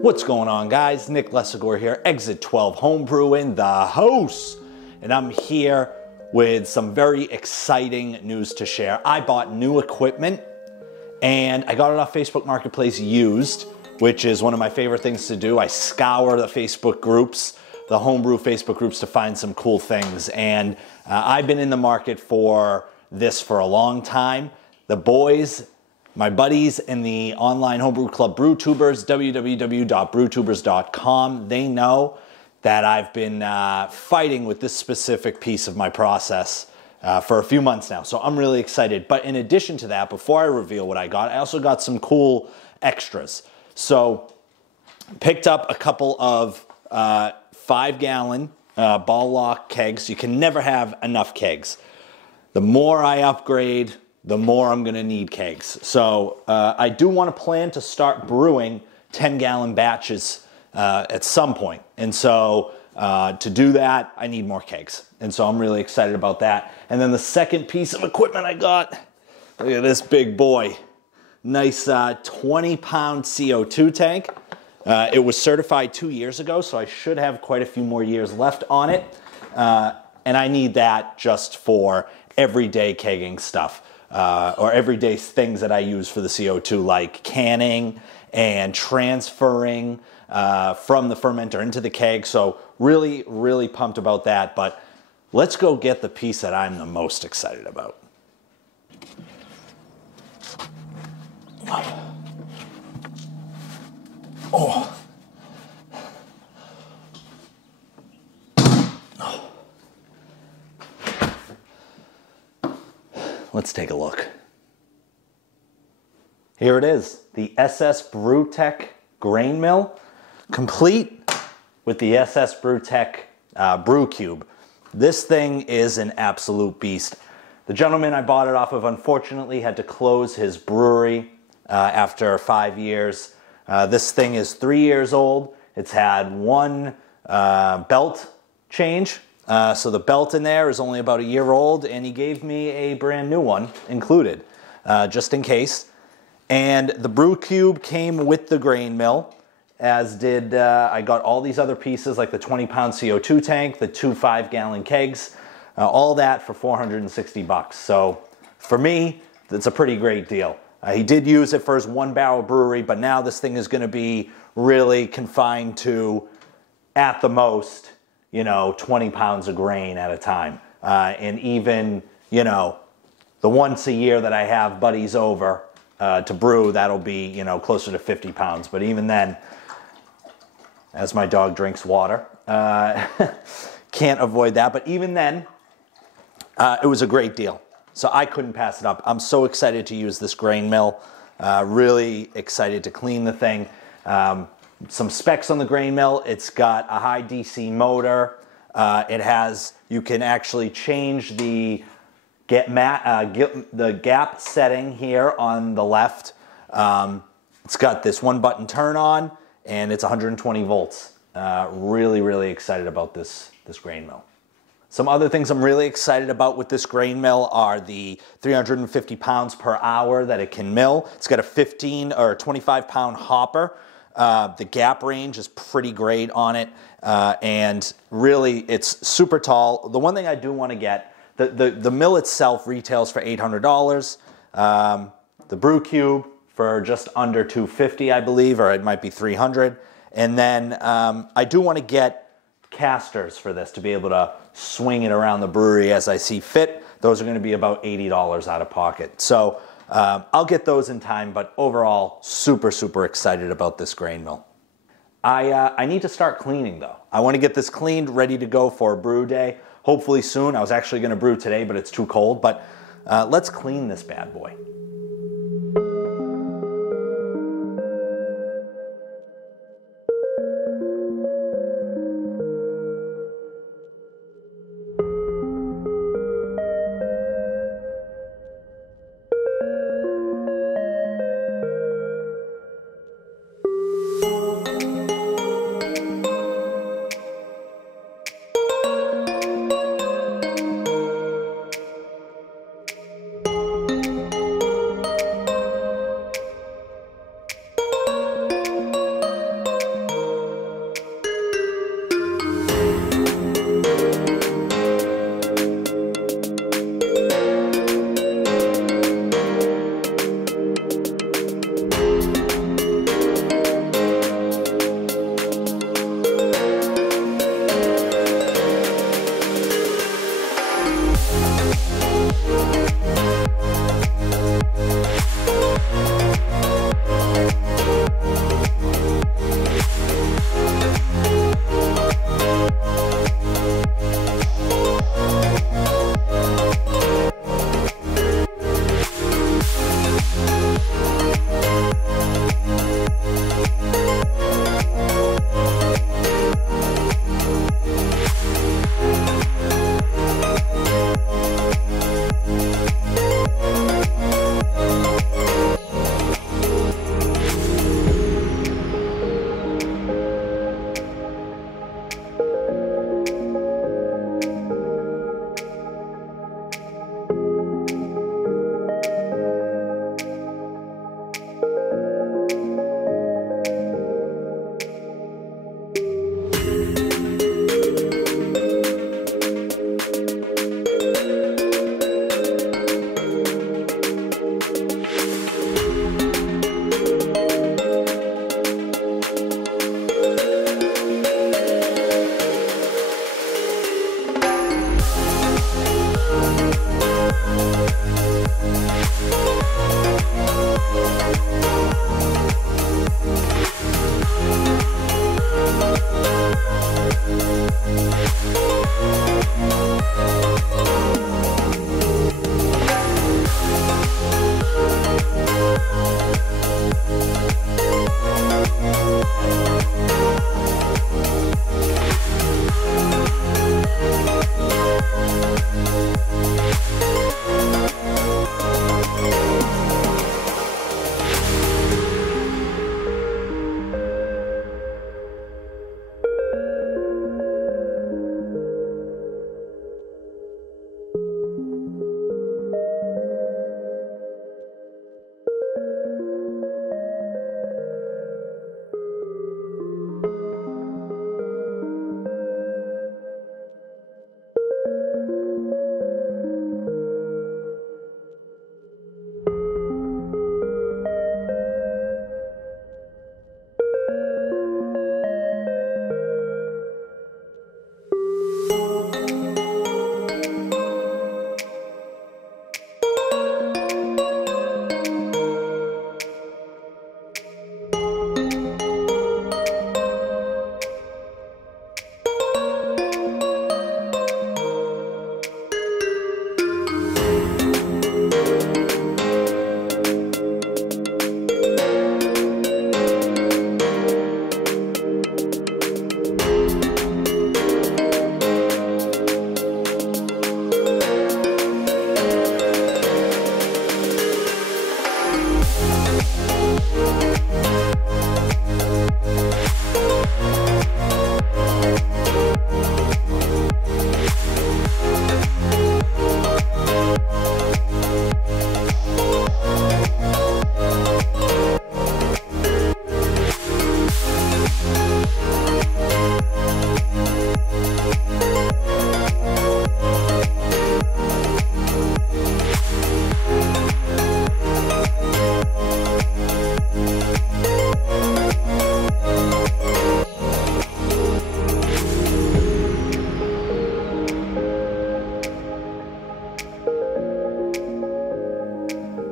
What's going on, guys? Nick Lessigore here, Exit 12 Homebrew in the house. And I'm here with some very exciting news to share. I bought new equipment and I got it off Facebook Marketplace used, which is one of my favorite things to do. I scour the Facebook groups, the Homebrew Facebook groups, to find some cool things. And I've been in the market for this for a long time. The boys, my buddies in the online homebrew club BrewTubers, www.brewtubers.com, they know that I've been fighting with this specific piece of my process for a few months now. So I'm really excited. But in addition to that, before I reveal what I got, I also got some cool extras. So picked up a couple of 5-gallon ball lock kegs. You can never have enough kegs. The more I upgrade, the more I'm gonna need kegs. So I do wanna plan to start brewing 10-gallon batches at some point. And so to do that, I need more kegs. And so I'm really excited about that. And then the second piece of equipment I got, look at this big boy. Nice 20-pound CO2 tank. It was certified 2 years ago, so I should have quite a few more years left on it. And I need that just for everyday kegging stuff. Or everyday things that I use for the CO2, like canning and transferring from the fermenter into the keg. So really, really pumped about that. But let's go get the piece that I'm the most excited about. Oh. Let's take a look. Here it is, the SS Brewtech grain mill, complete with the SS Brewtech brew cube. This thing is an absolute beast. The gentleman I bought it off of, unfortunately, had to close his brewery after 5 years. This thing is 3 years old. It's had one belt change. So the belt in there is only about a year old, and he gave me a brand new one included, just in case. And the brew cube came with the grain mill, as did, I got all these other pieces like the 20-pound CO2 tank, the 2 5-gallon kegs, all that for 460 bucks. So for me, it's a pretty great deal. He did use it for his 1-barrel brewery, but now this thing is going to be really confined to, at the most, 20 pounds of grain at a time. And even, the once a year that I have buddies over to brew, that'll be, closer to 50 pounds. But even then, as my dog drinks water, can't avoid that. But even then, it was a great deal. So I couldn't pass it up. I'm so excited to use this grain mill. Really excited to clean the thing. Some specs on the grain mill. It's got a high DC motor. You can actually change the gap setting here on the left. It's got this 1-button turn on, and it's 120 volts. Really, really excited about this grain mill. Some other things I'm really excited about with this grain mill are the 350 pounds per hour that it can mill. It's got a 15 or 25-pound hopper. The gap range is pretty great on it, and really it's super tall. The one thing I do want to get, the mill itself retails for $800. The brew cube for just under $250, I believe, or it might be $300. And then I do want to get casters for this to be able to swing it around the brewery as I see fit. Those are going to be about $80 out of pocket. So I'll get those in time, but overall, super, super excited about this grain mill. I need to start cleaning though. I want to get this cleaned, ready to go for a brew day, hopefully soon. I was actually going to brew today, but it's too cold. But let's clean this bad boy.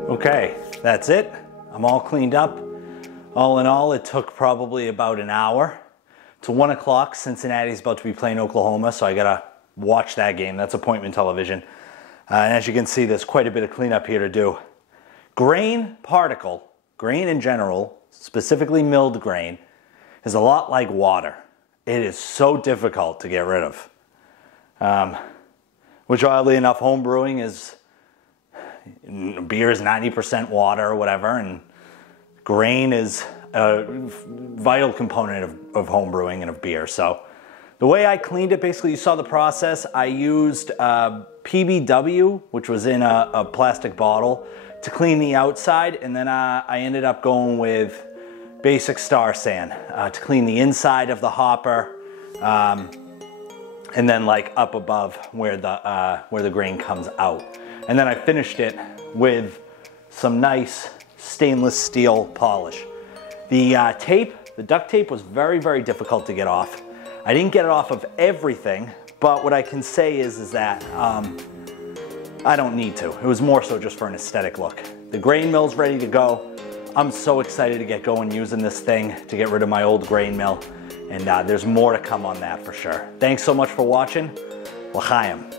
Okay, that's it. I'm all cleaned up. All in all, it took probably about an hour. It's 1 o'clock. Cincinnati's about to be playing Oklahoma, so I gotta watch that game. That's appointment television. And as you can see, there's quite a bit of cleanup here to do. Grain particle, grain in general, specifically milled grain, is a lot like water. It is so difficult to get rid of. Which oddly enough, home brewing is, beer is 90% water or whatever, and grain is a vital component of home brewing and of beer. So the way I cleaned it, basically you saw the process. I used PBW, which was in a plastic bottle, to clean the outside, and then I ended up going with basic Star San to clean the inside of the hopper, and then like up above where the grain comes out. And then I finished it with some nice stainless steel polish. The duct tape was very, very difficult to get off. I didn't get it off of everything, but what I can say is that I don't need to. It was more so just for an aesthetic look. The grain mill's ready to go. I'm so excited to get going using this thing to get rid of my old grain mill. And there's more to come on that for sure. Thanks so much for watching. L'chaim.